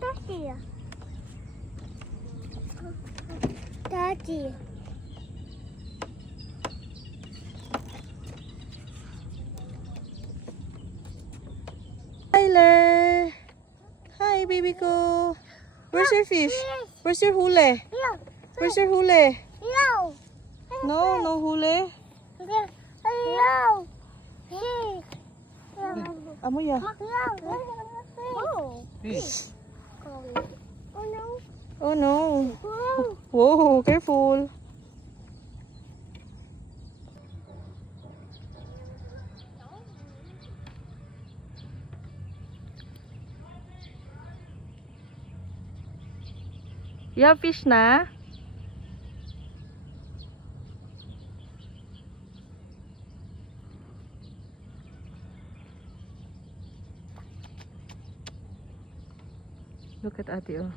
Daddy. Daddy. Tyler! Hi, baby ko! Where's your fish? Where's your huli? Hello. Where's your huli? Hello. No, no huli. Hello. Hey. Amoy ah. Oh. Fish. Oh no. Oh no. Whoa. Whoa, careful. You have fish na? Look at Ate, oh.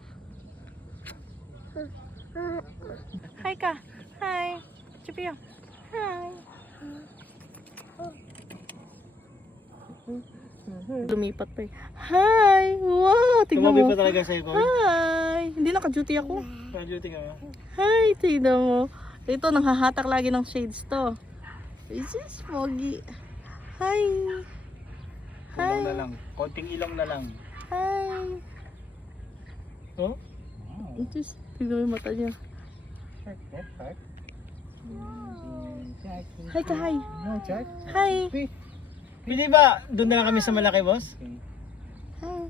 Hi ka. Hi. Chupiyo. Hi. Lumipat pa eh. Hi! Wow! Tignan Tumabi mo. pa talaga sa'yo, Paul. Hi! Hindi naka-duty ako. Naka-duty ka ba? Hi! Tignan mo. Ito, nanghahatak lagi ng shades to. This is Pogi. Hi! Hi! Ilong na lang. Konting ilong na lang. Hi! Oh? Just, tignan mo yung mata niya. Hi ka, hi! Hi! Pili ba? Doon na lang kami sa malaki, boss? Hi!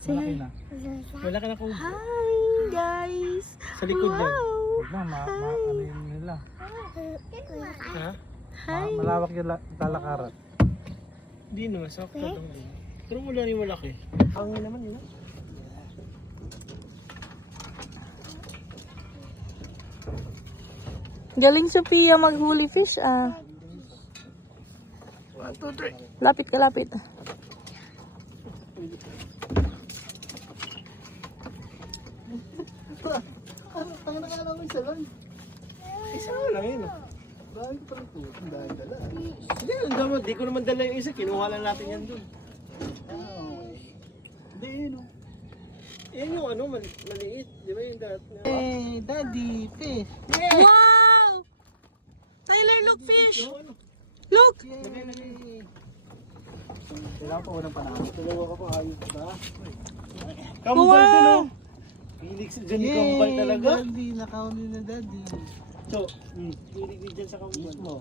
Say hi! Malaki na kung Hi, guys! sa likod yan. Wow! ano yun nila? Ha? Hi! Malawak yung talakaran. Hindi naman, sakto lang din. Pero wala rin malaki. Hangin naman yun. Galing Sophia maghuli fish ah. 1, 2, 3. Lapit ka, lapit. Ang nakala mo isa lang. Isa nga lang yun. Dahil pa rin po. Ang dahil dala. Hindi, naman, di ko naman dala yung isa. Kinuha lang natin yan doon. Hindi yun o. Yan yung ano, maliit. Di ba yung dat? Hey, daddy, fish. Wow! Tyler, look fish! Look! Yay! Kailangan pa unang panahon. Dalawa ka pa, ayos ba? Kambal Wow! din oh. Hilig sa dyan ni kambal talaga. Daddy, nakauni na daddy. So, hilig din dyan sa kambal. Mo.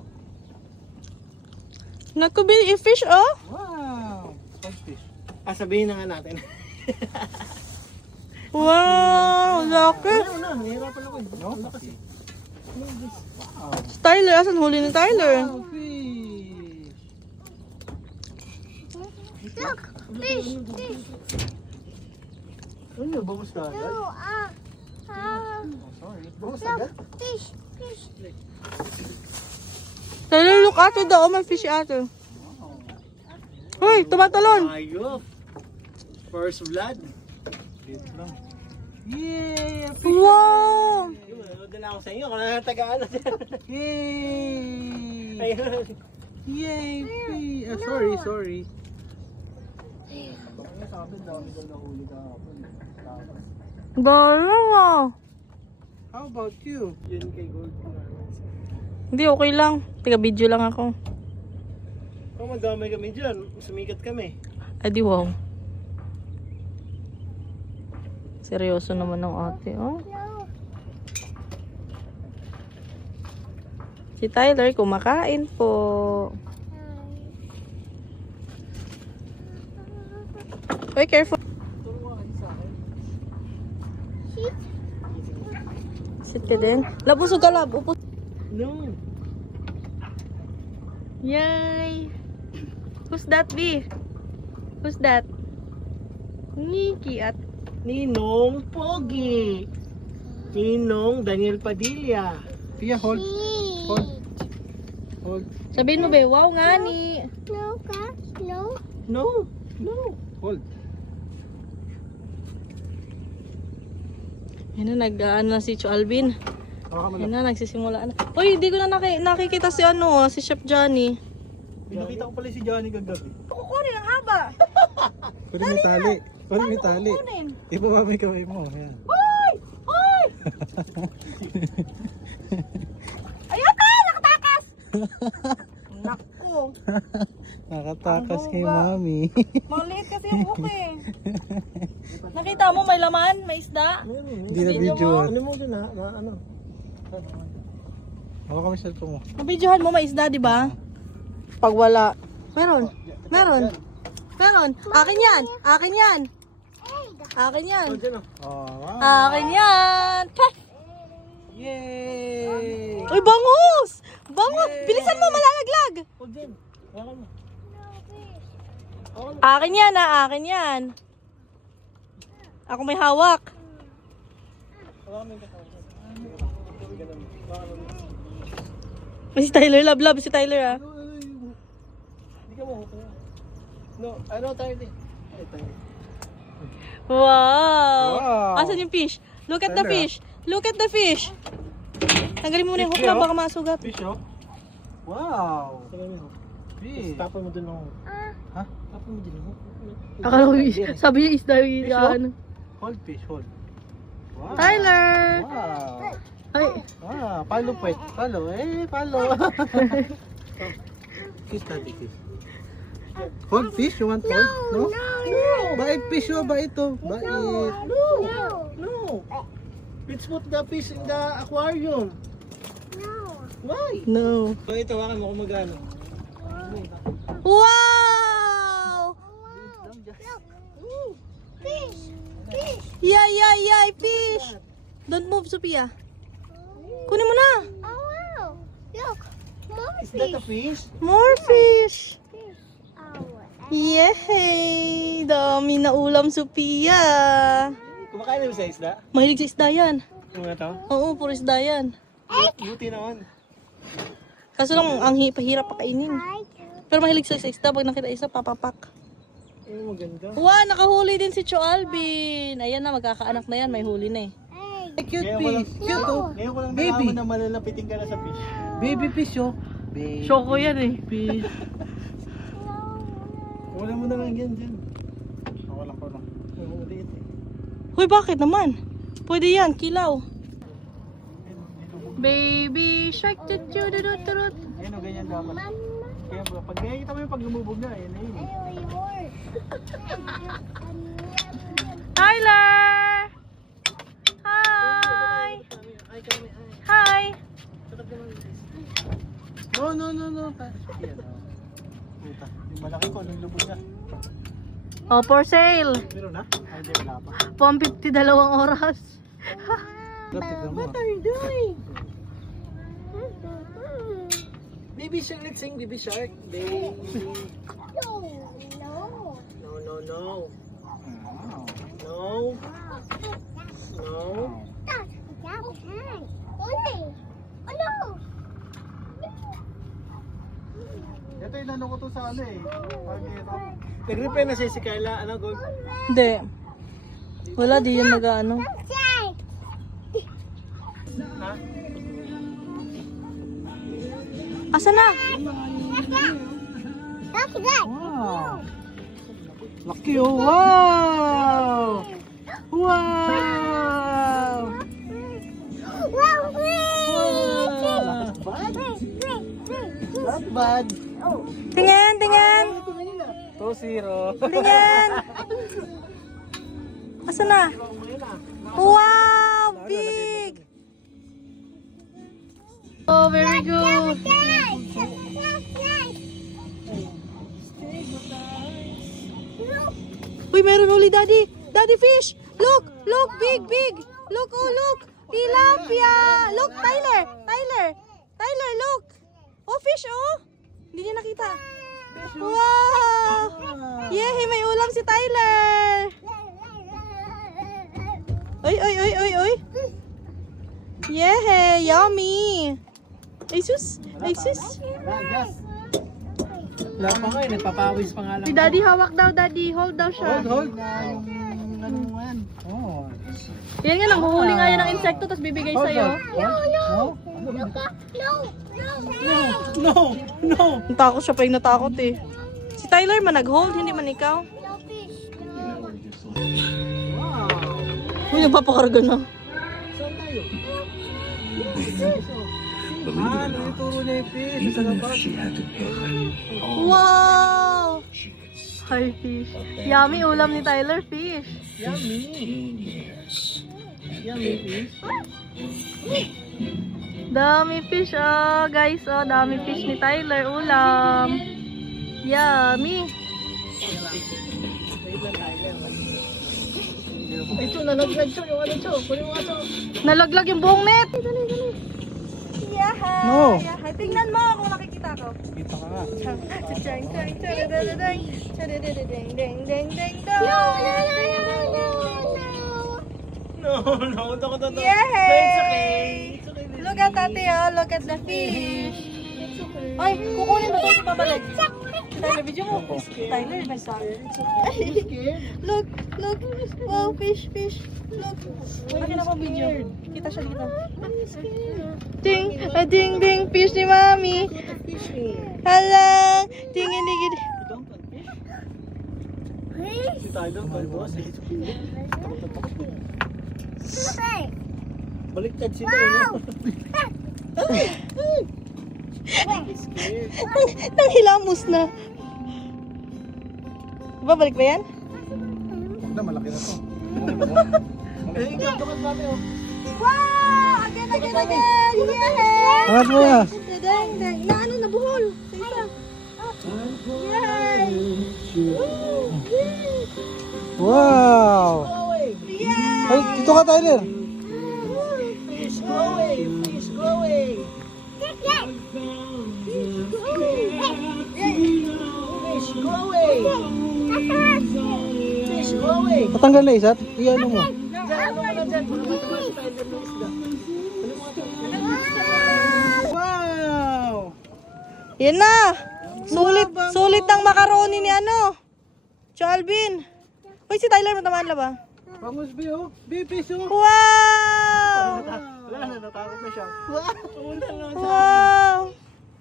Nakubi fish oh! Wow! Fish. Ah, sabihin na nga natin. Wow! Laki! Ano na, nahirapan ako eh. No? Ano kasi? Wow! Tyler, asan huli ni Tyler? Wow, fish! Look. Fish. Fish. Ano, bawas ka agad? No. Oh, sorry. Bawas Look. agad? Fish. Fish. Tyler, look ate daw. May fish ate. Hoy, tumatalon! Ayop. First blood. Wait lang. Yay! A fish Wow! Yung manood na ako sa inyo. Kung tagaan na dyan. Yay! Ayun. Yay! Fish! Ah, sorry, sorry. Sabi dami daw nahuli kahapon. Darang ah. How about you? Yun kay Gold. Hindi, okay lang. Tiga video lang ako. Oh, madamay kami dyan. Sumikat kami. Adi wow. Seryoso naman ng ate, oh. Si Tyler kumakain po. Uy, careful. Sit ka din. Lab, usog ka lab. Upos. No. Yay! Who's that, B? Who's that? Nikki at Ninong Pogi. Ninong Daniel Padilla. Pia, hold. Hold. Hold. sabihin mo, be, wow nga ni. No. No. No. No. Hold. Yan na, nag-ano na si Cho Alvin. Baka mo Yan na, nagsisimula na. Uy, hindi ko na nakikita si ano, si Chef Johnny. Pinakita ko pala si Johnny kagabi. Kukunin ang haba. Kunin mo yung tali. Kunin mo yung tali. Kunin. Ibaba mo yung kamay mo. Ayan. Hoy! Hoy! Ayun ka! Nakatakas! Naku! Nakatakas Ang kay duga. mami. Maliit kasi yung buko eh. Nakita mo may laman? May isda? Hindi na video. Ano mo dun ha? Na ano? Hawa kami sa cellphone mo. Nabidyohan mo may isda, di ba? Pag wala. Meron. Meron. Meron. Akin yan. Akin yan. Akin yan. Oh, dyan o. Oh, wow. Akin yan. Peh! Yay! Uy, bangus! Bangus! Bilisan mo, malalaglag! Oh, dyan. Hawakan mo. Akin yan, akin yan. Ako may hawak. Hawakan mo yung kasama. Si Tyler, love si Tyler ah. Hindi ka mahuto. No, ano tayo din? Ay, tayo. Wow! Wow. Asan yung fish? Look at the Tyler, fish. Look at the fish. Tanggalin mo na yung hook Fish, lang, oh. baka masugat. Fish oh. Wow! Tagal mo. Fish! Tapon mo dun ng Ha? Tapon mo dun ng Akala ko, sabi niya isda yung Fish, oh. ano. Hold fish, hold. Wow! Tyler! Wow! Ay, Ah, palo pwet. Palo. Palo. Kiss daddy, kiss. Hold fish, you want to hold? No? Bait fish, oh, bait to. Bait. No! Let's put the fish in the aquarium. Why? no. So ito, hawakan mo kung magano. Wow! Yay, fish! Don't move, Sophia. Kunin mo na. Is that a fish? More fish. Yay! Dami na ulam, Sophia. Kumakain na ba sa isda? Mahilig sa isda yan. Yung mga to? Oo, puro isda yan. Buti naman. Kaso lang, ang pahirap pakainin. Pero mahilig sa isda. Pag nakita isa, papapak. Ay, maganda. Wow, nakahuli din si Cho Alvin. Ayan na, magkakaanak na yan. May huli na eh. Cute Ngayon ko lang, fish. Cute, oh. ngayon ko lang Baby. nalaman na malalapitin ka na sa fish. Baby fish, oh. Baby Choco yan eh. fish. Wala mo na lang yan dyan. Wala ko na. Ang maliit eh. Hoy, bakit naman? Pwede yan, kilaw. Baby shark, tut-tut-tut-tut. Ayun o, ganyan dapat. Kaya pag kita mo yung pag lumubog na, ayun na yun eh. Tyler! Hi! Ay, kami, ay. Hi! Sarap naman yung fish. No. Yan o. Puta, yung malaki ko, nung lubog na. Oh, for sale. Meron na? Ay, di, wala pa. 150 dalawang oras. Tignan mo. are you doing? Baby shark, let's sing baby shark. Baby. No. No. Ito inano ko to sa ano eh. Pag ito. Nag-reply na si Carla, ano, Gold? Hindi. Wala, di yan mag-ano. Ha? Asa na? Wow! Laki, oh. Wow! Wow! Not bad. Tingin, tingin. 2-0. Tingin. Asa na? Wow, big. Oh, very good. Uy, meron huli, Daddy. Daddy fish. Look, big. Look, oh, look. Tilapia. Look, Tyler, look. Oh, fish, oh. Hindi niya nakita. Wow. Yay, may ulam si Tyler. Oy. Yay, yummy. Ay, sus. Wala pa nga eh, nagpapawis pa nga lang. Si Daddy hawak daw, Daddy. Hold daw siya. Hold. Ano mo yan? Oh. Yan nga, nanghuhuli nga yan ng insekto, tapos bibigay sa'yo. No. Natakot siya pa yung natakot eh. Si Tyler man nag-hold, hindi man ikaw. Wow! Uy, nagpapakarga na. Saan tayo? Ano yung turo niya yung fish? Sa labas. Wow! Hi, fish. Yummy ulam ni Tyler, fish. Yummy! Yummy fish. Dami fish, oh. Guys, oh. Dami fish ni Tyler, ulam. Yummy. Ay, Cho, nalaglag Cho. Yung ano, Cho. Kunin mo nga, Cho. Nalaglag yung buong net. Dali, dali. Yahay. No. Yahay. Tingnan mo kung nakikita ko. Kita ka nga. Chang, chang, chang, chang, chadadadadang. Chadadadadang, dang, dang, dang, dang. No, no, no, no, no, No, no. Ito ko to. Yay! It's okay. It's okay. Look at ate, oh. Look at the fish. Ay, kukunin mo ito pabalik. Tyler, video mo. Tyler, nagsabi. Look, look. Wow, fish, fish. Look. Laki na po video. Kita siya dito. Ding, ding, ding. Fish ni Mami. Hala. Ding, ding, ding. Si Tyler, boss. Hey. Baliktad sila, no? Nanghilamos na. Babalik ba yan? Huwag na, malaki na to. Eh, ikaw, bakit mami, oh? Wow! Again, again, again! Yay! Angat mo na. Dang, dang. Na ano, nabuhol. Sa isa. Yay! Wow! Yay! Ay, dito ka, Tyler. Fish going! Fish going! Fish going! Fish going! Patanggal na isa. Iyan mo. Diyan, ano ka na dyan? Baka si Tyler ng isda. Wow! Yan na! Sulit, sulit ang macaroni ni ano? Alvin. Uy, si Tyler matamaan na ba? Bangus, B, oh. B, fish, oh. Wow! Wala na, natakot na siya. Pumunta na sa Wow!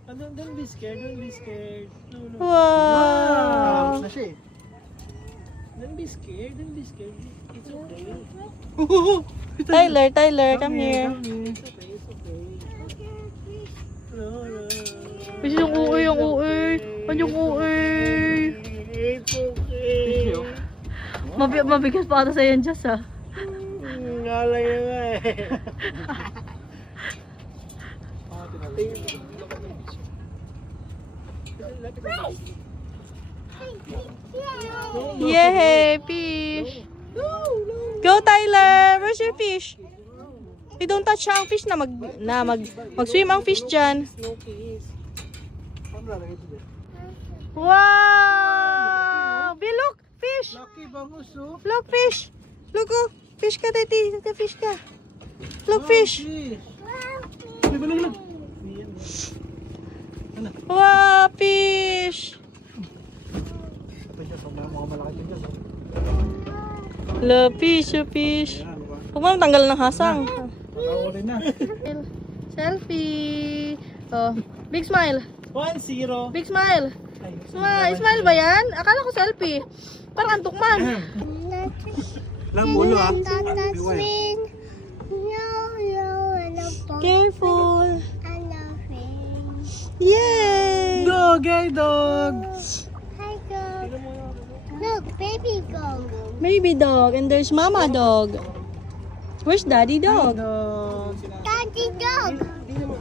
Don't be scared, don't be scared. No, no. Wow! na siya, eh. Don't be scared, don't be scared. It's okay. Tyler, Tyler, come here. It's okay, it's okay. No, no. Kasi yung uoy, yung uoy. Ano yung uoy? It's okay. Mabigas pa ata sa yan, Jess, ah. Ngalay na nga eh. Yay, fish. Go, Tyler. Where's your fish? You don't touch ang fish na mag-swim ang fish dyan. Wow! Be, look, fish. Lucky bangus, oh. Look, fish. Look, oh. Fish ka, Tati. Fish ka. Look, fish. Wow, fish. La, fish, oh, fish. Huwag mo tanggal ng hasang. Nakahuli na. Selfie. Oh, big smile. 1-0. Big smile. Smile. Smile ba yan? Akala ko selfie. Parang antok man. Lang ulo, ah. Swing. No, no, ano po? Careful. Ano, swing. Yay! Dog, hey, dog. Hi, dog. Look, baby dog. Baby dog. And there's mama dog. Where's daddy dog? Dog. Daddy dog.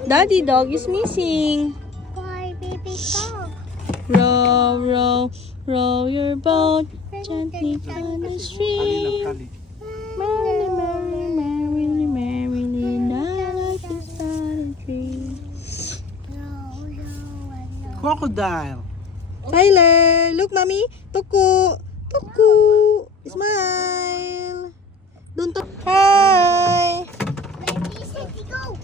Daddy dog is missing. Why, baby dog? Row, row, row your boat gently down the stream. Kali. Merrily, merrily, merrily, merrily, down like the silent tree. No, no, ano. Crocodile. Tyler, look, mommy. Tuku. Tuku. Smile. Don't talk. Hi. Ready, set, go.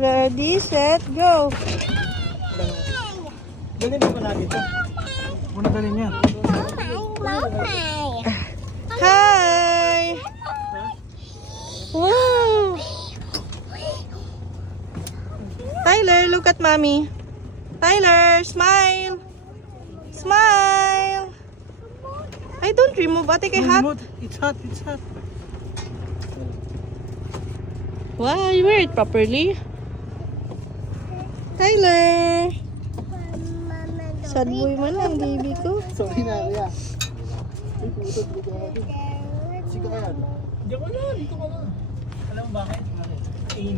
Ready, set, go. Dalhin mo pa natin ito. Muna dali niya. Mamay. Hi. Wow. Tyler, look at mommy. Tyler, smile. Smile. I don't remove. Ate, kay hot. Remote. It's hot, it's hot. Wow, you wear it properly. Tyler! Sad boy mo lang, baby ko. Sorry na, kuya. Ay, putod, dito ako din. Sige ka yan. Diyan ka na, dito ka na. Alam mo bakit?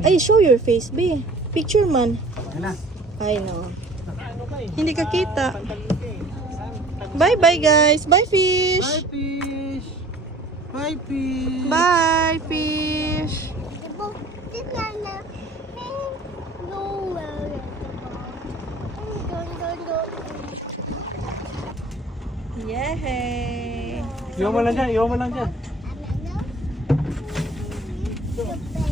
Ay, show your face, be. Picture man. Yan na. I know. Nakaano ka eh. Hindi ka kita. Pantalon ka eh. Saan? Bye-bye, guys. Bye, Bye, fish. fish. Bye, fish. Bye, fish. Yay! Iwan mo lang dyan, iwan mo lang dyan. Banana.